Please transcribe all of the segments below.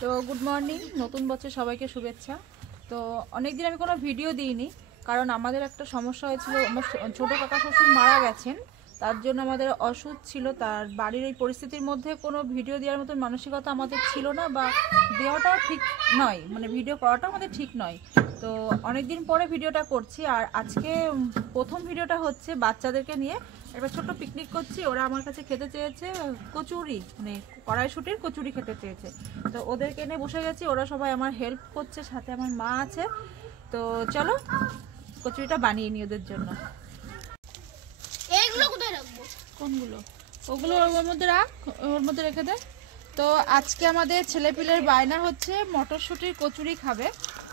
তো good morning, নতুন বছর সবাইকে শুভেচ্ছা। তো অনেকদিন আমি কোনো ভিডিও দিইনি, কারণ আমাদের একটা সমস্যা হয়েছিল। আমার ছোটো কাকা শ্বশুর মারা গেছেন, তার জন্য আমাদের অসুখ ছিল। তার বাড়ির এই পরিস্থিতির মধ্যে কোনো ভিডিও দেওয়ার মতন মানসিকতা আমাদের ছিল না, বা দেওয়াটাও ঠিক নয়, মানে ভিডিও করাটাও আমাদের ঠিক নয়। তো অনেকদিন পরে ভিডিওটা করছি, আর আজকে প্রথম ভিডিওটা হচ্ছে বাচ্চাদেরকে নিয়ে একটা ছোট্ট পিকনিক করছি। ওরা আমার কাছে খেতে চেয়েছে কচুরি, মানে কড়াইশুঁটির কচুরি খেতে চেয়েছে। তো ওদেরকে নিয়ে বসে গেছি, ওরা সবাই আমার হেল্প করছে, সাথে আমার মা আছে। তো চলো কচুরিটা বানিয়ে নিই ওদের জন্য। এইগুলো কোথায় রাখবো? কোনগুলো? ওগুলো ওর মধ্যে রাখ, ওর মধ্যে রেখে দে। তো আজকে আমাদের ছেলেপিলের বায়না হচ্ছে মটরশুঁটির কচুরি খাবে।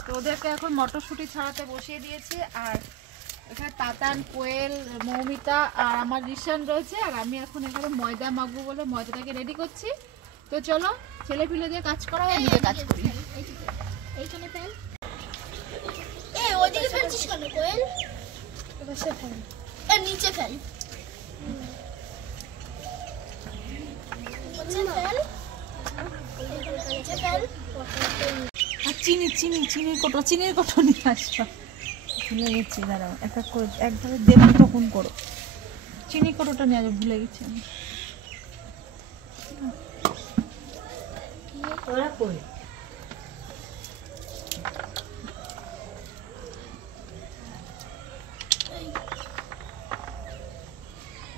তো ওদেরকে এখন মটরশুঁটি ছাড়াতে বসিয়ে দিয়েছি। আর এখানে তাতান, কোয়েল, মৌমিতা আর আমার রিশান রয়েছে। আর আমি এখন এখানে ময়দা মাখবো বলে ময়দাটাকে রেডি করছি। তো চলো ছেলেপিলে দিয়ে কাজ করা হয়, নিজে কাজ করি। এইখানে ফেল। ওইদিকে ফেলছিস কেন কোয়েল? এপাশে ফেল। নিচে ফেল। আর চিনির কোটো নিয়ে আসবা। ভুলে গেছি, দাঁড়াও একভাবে দেবো তখন করো। চিনি কোটোটা নিয়ে আসবো, ভুলে গেছি আমি।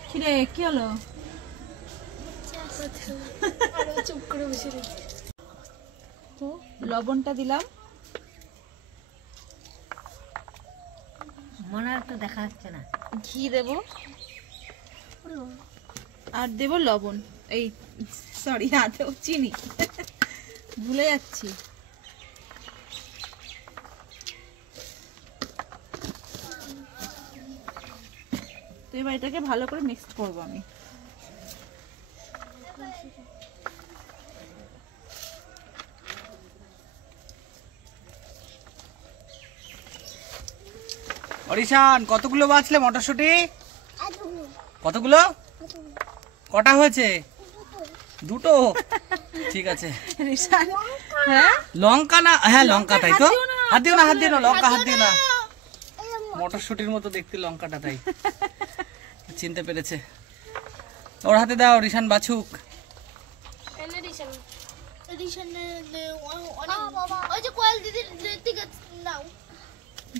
কিরে কি হলো? চুপ করে বসে রয়েছে। তো লবণটা দিলাম, মনে হয় তো দেখা যাচ্ছে না। ঘি দেব, আর দেব লবণ, এই সরি আর দেব চিনি, ভুলে যাচ্ছি। তো এবার এটাকে ভালো করে মিক্স করবো আমি। অরিশান, কতগুলো বাছলে মটরশুঁটি? কতগুলো? কটা হয়েছে? দুটো। ঠিক আছে। রিশান, হ্যাঁ লঙ্কা না? হ্যাঁ লঙ্কা, তাই তো। হাত দিও না, লঙ্কা হাত দিও না। মটরশুঁটির মতো দেখতে লঙ্কাটা, তাই চিনতে পেরেছে। ওর হাতে দাও, রিশান বাছুক।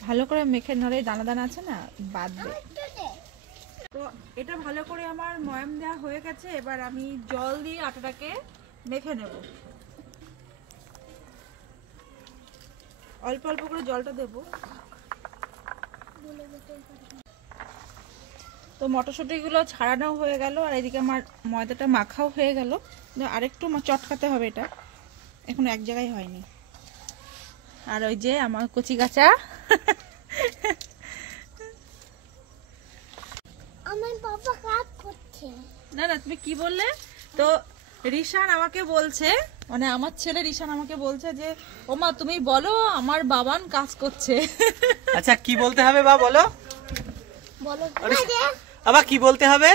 ভালো করে মেখে নড়ে, দানা দানা আছে না, বাঁধবে। তো এটা ভালো করে আমার ময়াম দেওয়া হয়ে গেছে। এবার আমি জল দিয়ে আটাটাকে মেখে নেব। অল্প অল্প করে জলটা দেব। তো মটরশুঁটিগুলো ছাড়ানো হয়ে গেল, আর এদিকে আমার ময়দাটা মাখাও হয়ে গেল। আরেকটু চটকাতে হবে, এটা এখন এক জায়গায় হয়নি। আর ওই যে আমার কচি গাছা, আমার বাবা কাজ করছে। না না, তুমি কি বললে? তো রিশান আমাকে বলছে, মানে আমার ছেলে রিশান আমাকে বলছে যে ওমা তুমি বলো আমার বাবান কাজ করছে। আচ্ছা, কি বলতে হবে বা বলো? বলো আবার কি বলতে হবে?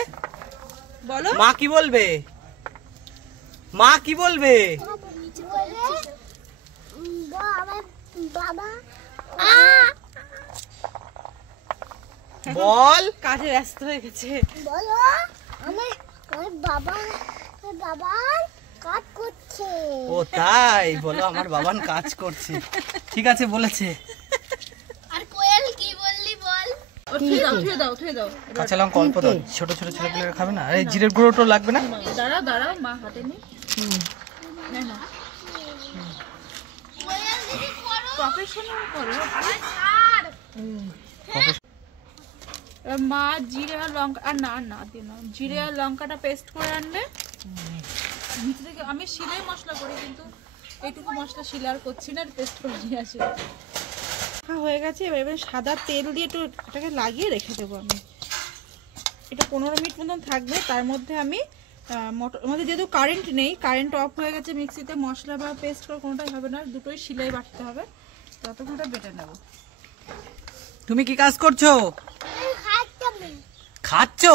বলো। মা কি বলবে? মা কি বলবে? বাবা বল। কাজে ব্যস্ত হয়ে গেছে। বলো আমার বাবা কাজ করছে। ও তাই, বলো আমার বাবান কাজ করছে। ঠিক আছে, বলেছে। আর কোয়েল কি বললি বল? থুয়ে দাও। কাঁচা লঙ্কা অল্প দাও, ছোট ছোট ছেলেপেলেরা খাবে না। আরে জিরের গুঁড়োটা লাগবে না? দাঁড়াও মা হাতে নি। না কোয়েল দিদি করো। প্রফেশনাল করো। মা জিরে আর লঙ্কা, আর না দিও না, জিরে আর লঙ্কাটা পেস্ট করে আনবে নিচে থেকে। আমি শিলে মশলা করি, কিন্তু এইটুকু মশলা শিলে আর করছি না, পেস্ট করে নিয়ে আসি। হয়ে গেছে। এবার সাদা তেল দিয়ে একটু এটাকে লাগিয়ে রেখে দেবো আমি। এটা 15 মিনিট মতন থাকবে। তার মধ্যে আমি মধ্যে যেহেতু কারেন্ট নেই, কারেন্ট অফ হয়ে গেছে, মিক্সিতে মশলা বা পেস্ট করে কোনোটাই হবে না, দুটোই শিলাই বাটতে হবে। ততক্ষণটা বেটে নেবো। তুমি কি কাজ করছো? খাচ্ছো?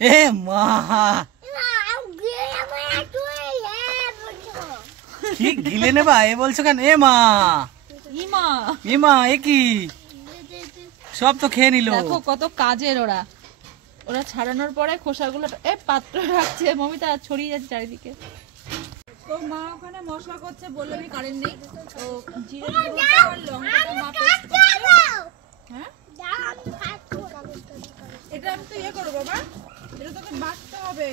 এ মা, কি গিলে নেবা এ বলছো কেন? এ মা ইমা ইমা এ কি সব তো খেয়ে নিল। দেখো কত কাজের ওরা ওরা ছাড়ানোর পরে খোসাগুলো পাত্র রাখছে, মমিতা ছড়িয়ে যাচ্ছে চারিদিকে। তো মা ওখানে মশলা করছে, বললো আমি কারেন্ট নেই, তো জিরে গুঁড়োটা আর লঙ্কাটা মা পেস্ট করছে। হ্যাঁ এটা আমি তো ইয়ে করবো বাবা, এটা তোকে বাটতে হবে,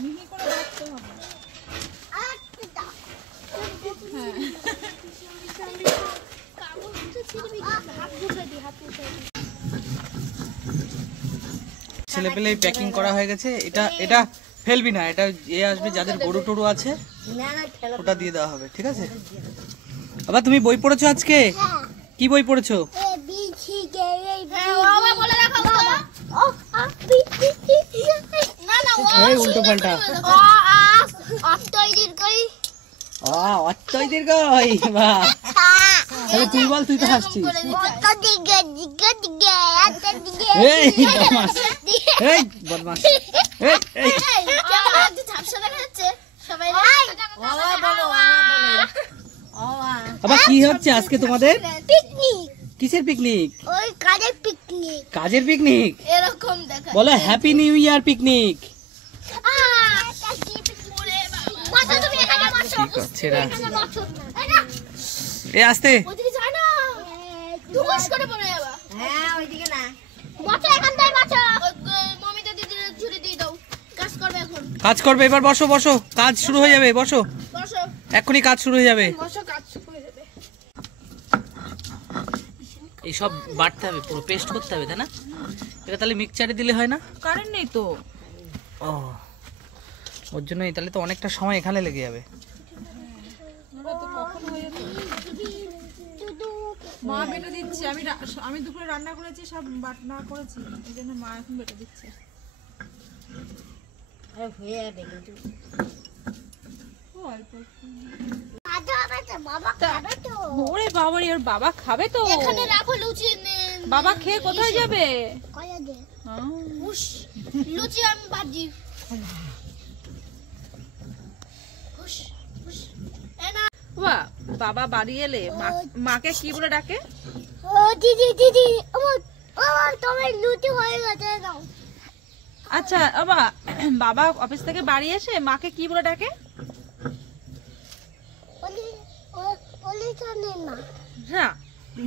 মিহি করে বাটতে হবে। ছেলে পেলে প্যাকিং করা হয়ে গেছে। এটা এটা ফেলবি না, এটা এ আসবে যাদের গরু টরু আছে ওটা দিয়ে দেওয়া হবে, ঠিক আছে? বাবা তুমি বই পড়েছো আজকে? কি বই পড়েছো? এই উল্টো পাল্টা অচ্চয় দীর্ঘই বাহ। তাহলে তুই বল, তুই তো হাসছিস। এই বদমাস, এই বদমাস, এই এই আবার কি হচ্ছে আজকে তোমাদের? কিসের পিকনিক? ওই কাজের পিকনিক। কাজের পিকনিক এরকম দেখা বলো, হ্যাপি নিউ ইয়ার পিকনিক। কি করছে এরা? এ আস্তে ওইদিকে যায় না, দুকুশ করে পড়ে যাবা। হ্যাঁ ওইদিকে না, বাচ্চা এখান থেকে বাচ্চা মমিতা দিদির ঝুড়ি দিয়ে দাও, কাজ করবে এখন। কাজ করবে এবার, বসো বসো, কাজ শুরু হয়ে যাবে, বসো বসো এক্ষুনি কাজ শুরু হয়ে যাবে। বসো, কাজ শুরু হয়ে যাবে। এইসব বাটতে হবে, পুরো পেস্ট করতে হবে, তাই না? এটা তাহলে মিক্সচারে দিলে হয় না? কারেন্ট নেই তো। ও ওর জন্যই, তাহলে তো অনেকটা সময় এখানে লেগে যাবে। মা বেটে দিচ্ছে, আমি দুপুরে রান্না করেছি, সব বাটনা করেছি, এই জন্য মা এখন বেটে দিচ্ছে। ওরে বাবা রে, ওর বাবা খাবে তো। এখানে রাখো লুচি, বাবা খেয়ে কোথায় যাবে? কয়া দে হ্যাঁ। উস, লুচি আমি ভাজি। উস উস এ না। বাবা বাড়ি এলে মাকে কি বলে ডাকে? ও দিদি দিদি, আমার তোমার লুচি হয়ে গেছে নাও। আচ্ছা বাবা অফিস থেকে বাড়ি এসে মাকে কি বলে ডাকে? ওলি ওলি জানে না। হ্যাঁ,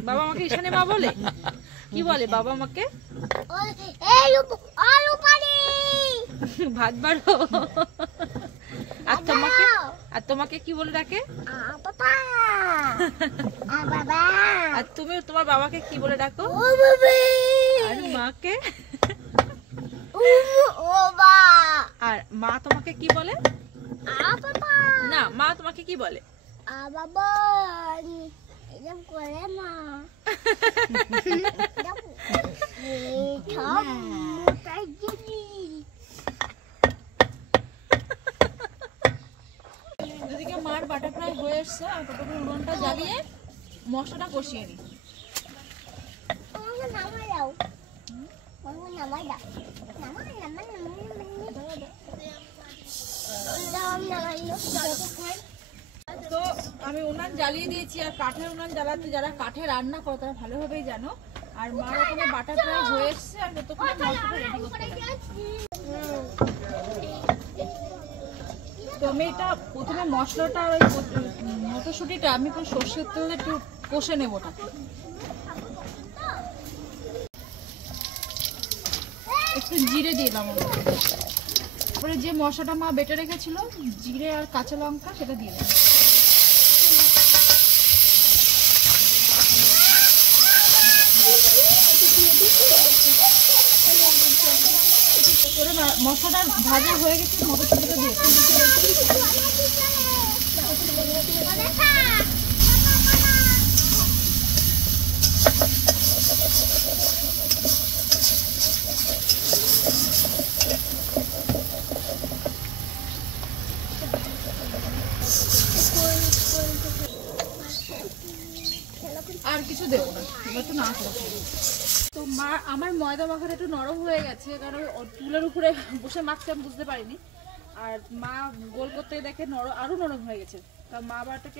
বাবা আমাকে ঈশানী মা বলে। কি বলে বাবা আমাকে? এই আলু পানি ভাত বাড়ো। আর তোমাকে কি বলে ডাকে? পাপা বাবা। আর তুমি তোমার বাবাকে কি বলে ডাকো? ও বাবা। আর মাকে? ও বা। আর মা তোমাকে কি বলে? পাপা না, মা তোমাকে কি বলে? বাবা এরকম করে মা। এদিকে মার বাটা প্রায় হয়ে এসছে, আর ততক্ষণ উনুনটা জ্বালিয়ে মশলাটা কষিয়ে নিই। আমাকে নামাই দাও, আমাকে নামাই দাও, নামাই নামাই তো আমি উনান জ্বালিয়ে দিয়েছি, আর কাঠের উনান জ্বালাতে যারা কাঠে রান্না করে তারা ভালোভাবেই জানো। আর মার ওখানে বাটা প্রায় হয়ে এসছে, আর ততক্ষণ মশলাটা রেডি করতে হবে। তো আমি এটা প্রথমে মশলাটা ওই মটরশুঁটিটা আমি একটু সর্ষের তেলে একটু কষে নেবো, ওটাকে একটু জিরে দিলাম, তারপরে যে মশলাটা মা বেটে রেখেছিল জিরে আর কাঁচা লঙ্কা সেটা দিয়ে দিলাম। মশলাটা ভাজা হয়ে গেছে, মটরশুঁটিটা দিয়ে আর কিছু দেবো না, একটু না করে। তো মা আমার ময়দা মাখাটা একটু নরম হয়ে গেছে, কারণ চুলের উপরে বসে মাখতে আমি বুঝতে পারিনি। আর মা গোল করতে দেখে আরো নরম হয়ে গেছে, তা মা বাটাকে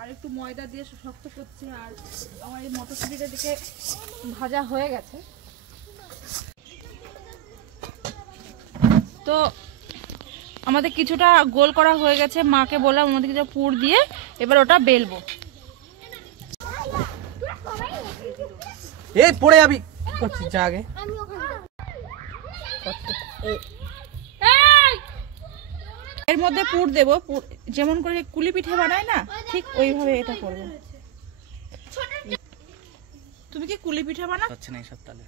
আরেকটু ময়দা দিয়ে শক্ত করছে। আর আমার এই মটরশুঁটিটা দিকে ভাজা হয়ে গেছে। তো আমাদের কিছুটা গোল করা হয়ে গেছে। মাকে বললাম আমাদের কিছু পুর দিয়ে এবার ওটা বেলবো। এই পড়ে যাবি করছি যা আগে। এর মধ্যে পুর দেবো, যেমন করে কুলি পিঠে বানায় না, ঠিক ওইভাবে এটা করবো। তুমি কি কুলি পিঠে বানাও? হচ্ছে না এইসব তাহলে।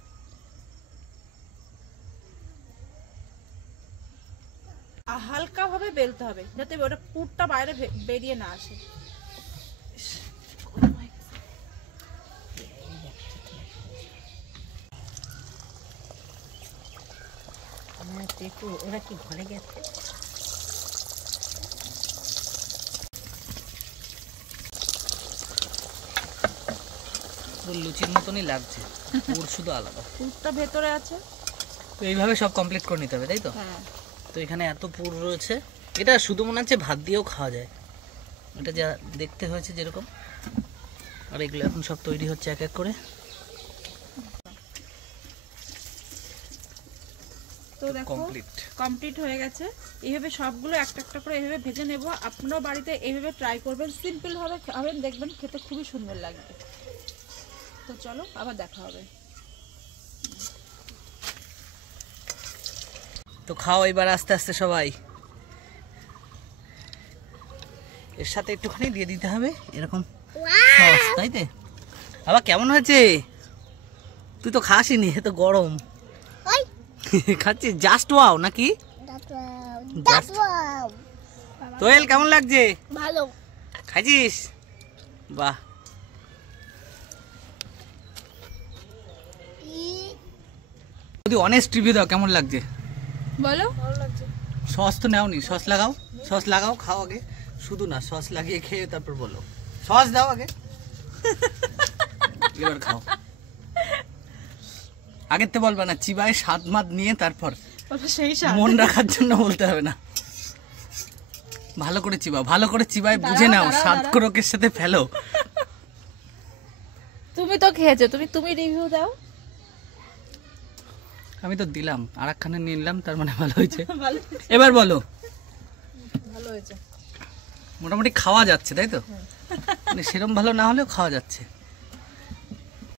হালকা ভাবে বেলতে হবে যাতে ওটা পুরটা বাইরে বেরিয়ে না আসে। ওরা কি ঘরে গেছে? লুচির মতনই লাগছে, পুর শুধু আলাদা। পুরটা ভেতরে আছে। তো এইভাবে সব কমপ্লিট করে নিতে হবে, তাই তো? হ্যাঁ। তো এখানে এত পুর রয়েছে, এটা শুধু মনে হচ্ছে ভাত দিয়েও খাওয়া যায়। এটা যা দেখতে হয়েছে যেরকম। আর এগুলো এখন সব তৈরি হচ্ছে এক এক করে। তো দেখো কমপ্লিট কমপ্লিট হয়ে গেছে। এইভাবে সবগুলো একটা একটা করে এইভাবে ভেজে নেব। আপনারাও বাড়িতে এইভাবে ট্রাই করবেন, সিম্পল ভাবে খাবেন, দেখবেন খেতে খুবই সুন্দর লাগবে। তো চলো আবার দেখা হবে। তো খাও এবার আস্তে আস্তে সবাই। এর সাথে একটুখানি দিয়ে দিতে হবে এরকম সস, তাই তো? আবার কেমন হয়েছে? তুই তো খাসিনি, এ তো গরম। খাচ্ছিস জাস্ট ওয়াও নাকি? তোয়েল কেমন লাগছে? ভালো। খাইছিস? বাহ। যদি অনেস্ট রিভিউ দাও কেমন লাগছে বলো। সস তো নাওনি, সস লাগাও, সস লাগাও, খাও আগে। শুধু না, সস লাগিয়ে খেয়ে তারপর বলো। সস দাও আগে, এবার খাও। আগের তো বলবে না, চিবায় স্বাদ মাদ নিয়ে তারপর সেই মন রাখার জন্য বলতে হবে না। ভালো করে চিবাও, ভালো করে চিবায় বুঝে নাও, স্বাদ কোরকের সাথে ফেলো। তুমি তো খেয়েছো, তুমি রিভিউ দাও। আমি তো দিলাম, আর একখানে নিলাম, তার মানে ভালো হয়েছে। এবার বলো। ভালো হয়েছে, মোটামুটি খাওয়া যাচ্ছে, তাই তো? মানে সেরকম ভালো না হলেও খাওয়া যাচ্ছে।